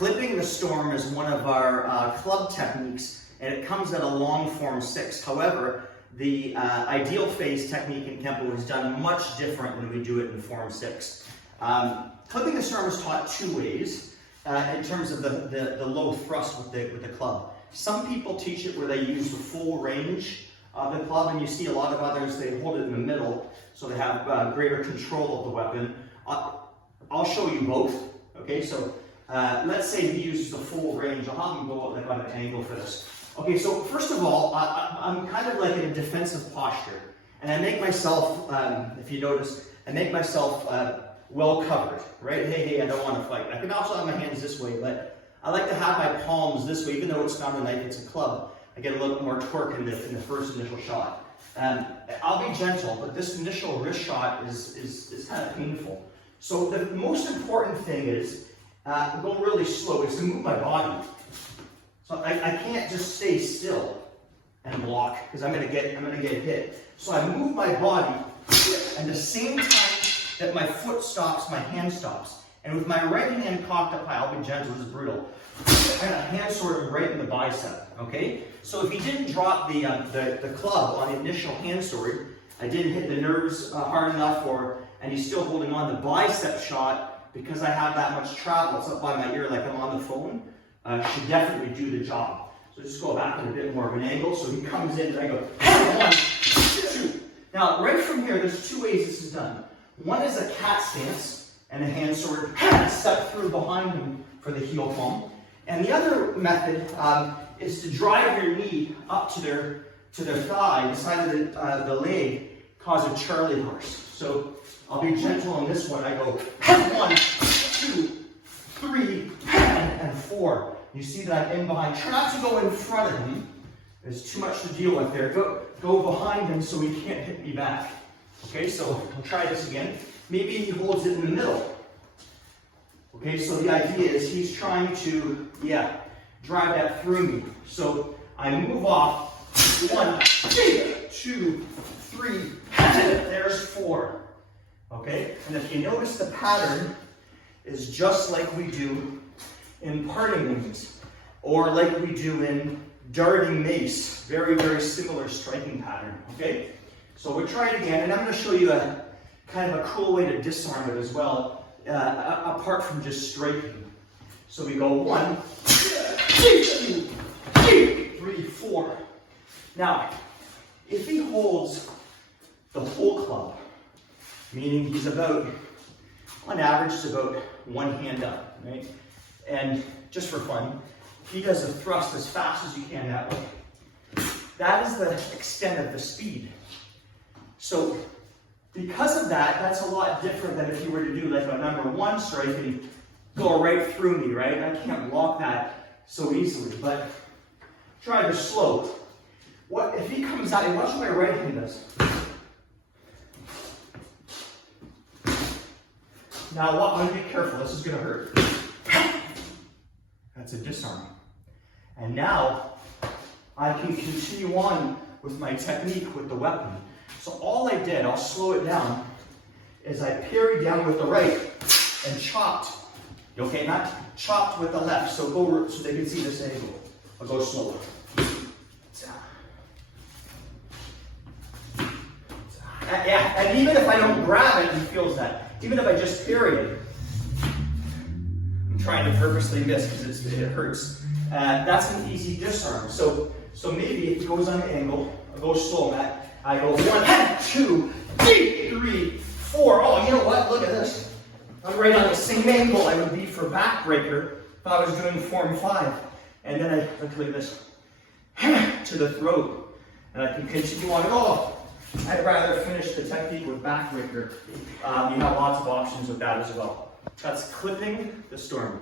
Clipping the storm is one of our club techniques, and it comes at a long form 6. However, the ideal phase technique in Kenpo is done much different when we do it in form 6. Clipping the storm is taught 2 ways in terms of the low thrust with the club. Some people teach it where they use the full range of the club, and you see a lot of others, they hold it in the middle, so they have greater control of the weapon. I'll show you both, okay? So let's say he uses the full range. I'll have him go out like on an angle for this. Okay, so first of all, I'm kind of like in a defensive posture, and I make myself, if you notice, I make myself well covered, right? Hey, I don't want to fight. I can also have my hands this way, but I like to have my palms this way, even though it's not a knife, it's a club. I get a little bit more torque in the first initial shot. I'll be gentle, but this initial wrist shot is kind of painful. So the most important thing is, go really slow, is to move my body. So I can't just stay still and block, because I'm gonna get hit. So I move my body, and the same time that my foot stops, my hand stops. And with my right hand cocked up high, I'll be gentle, this is brutal. And a hand sword right in the bicep, okay? So if he didn't drop the club on the initial hand sword, I didn't hit the nerves hard enough, and he's still holding on, the bicep shot, because I have that much travel, it's up by my ear like I'm on the phone, should definitely do the job. So just go back in a bit more of an angle, so he comes in and I go, 1, 2. Now, right from here, there's 2 ways this is done. One is a cat stance, and a hand sword stuck through behind him for the heel palm. And the other method is to drive your knee up to their thigh, the side of the leg, cause a Charlie horse. So I'll be gentle on this one. I go 1, 2, 3, and 4. You see that I'm in behind. Try not to go in front of him. There's too much to deal with there. Go behind him so he can't hit me back. Okay, so we'll try this again. Maybe he holds it in the middle. Okay, so the idea is he's trying to, drive that through me. So I move off. 1, 2, 3, there's 4. Okay, and if you notice, the pattern is just like we do in parting wings, or like we do in darting mace. Very, very similar striking pattern. Okay, so we'll try it again, and I'm going to show you a kind of a cool way to disarm it as well, apart from just striking. So we go 1, 2, 3, 4. Now, if he holds the whole club, meaning he's about, on average, it's about 1 hand up, right? And just for fun, he does a thrust as fast as you can that way. That is the extent of the speed. So, because of that, that's a lot different than if you were to do like a number 1 strike and go right through me, right? I can't block that so easily, but try to slow. What if he comes out, watch what my right hand does. Now, I'm going to be careful, this is going to hurt. That's a disarm. And now, I can continue on with my technique with the weapon. So all I did, I'll slow it down, is I parried down with the right and chopped. Okay, not chopped with the left. So go so they can see this angle. I'll go slower. Yeah, and even if I don't grab it, he feels that. Even if I just parry it, I'm trying to purposely miss because it hurts. That's an easy disarm. So maybe if he goes on an angle, I'll go slow. I go 1, 2, 3, 4. Oh, you know what? Look at this. I'm right on the same angle I would be for backbreaker if I was doing form 5. And then I look like this to the throat, and I can continue on. Oh, I'd rather finish the technique with backbreaker. You have lots of options with that as well. That's clipping the storm.